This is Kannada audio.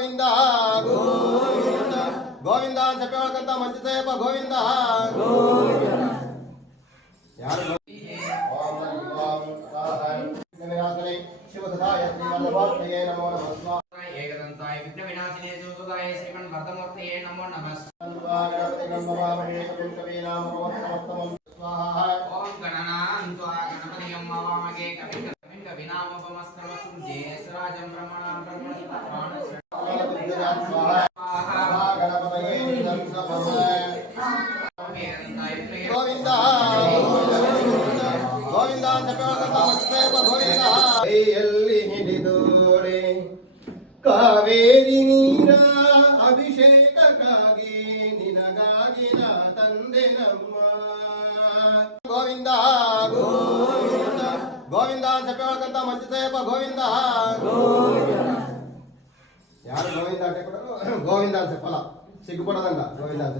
ಗೋವಿಂದ ಗೋವಿಂದ ಅಂತ ಹೇಳ್ಬೇಕಂತ ಮಂಚ ಸೇಪ ಗೋವಿಂದ ಯಾರು ಶಿವಸದಾಯ ಶ್ರೀವಲ್ಲಭಾತ್ಮಯೇ ನಮೋ ನಮಃ ಏಕದಂತಾಯ ವಿಘ್ನ ವಿನಾಶಿನೇ ಸುಸುದಾಯ ಶ್ರೀಮನ್ ವರ್ಧಮೂರ್ತಯೇ ನಮೋ ನಮಃ ಓಂ ಗಣನಾನ್ತ್ವಾ ಗಣಪತಿಯಂ ಮವಾಮಹೇ ಕವಿಂ ಕವಿನಾಮಪಮಸ್ತವಸ್ತುಂ ಜಯೇಸರಾಜಂ ಬ್ರಹ್ಮಣಾಂ ಬ್ರಹ್ಮಣಸ್ಪತಾನ್ ಗೋವಿಂದ ಗೋವಿಂದ ಗೋವಿಂದ ಕೈಯಲ್ಲಿ ಹಿಡಿದೋಡೆ ಕಾವೇರಿ ನೀರ ಅಭಿಷೇಕಕ್ಕಾಗಿ ನಿನಗಾಗಿ ನಾ ತಂದೆ ನಮ್ಮ ಗೋವಿಂದ ಗೋವಿಂದ ಗೋವಿಂದ ಅಂತ ಹೇಳ್ಬೇಕಂತ ಮಂಚ ಸೇಪ ಗೋವಿಂದ ಯಾರು ಗೋವಿಂದ ಅಂತ ಕೊಡೋರು ಗೋವಿಂದ ಅಂತ ಫಲ ಸಿಗ್ಬಿಡೋದಂಗ ಗೋವಿಂದ ಅಂತ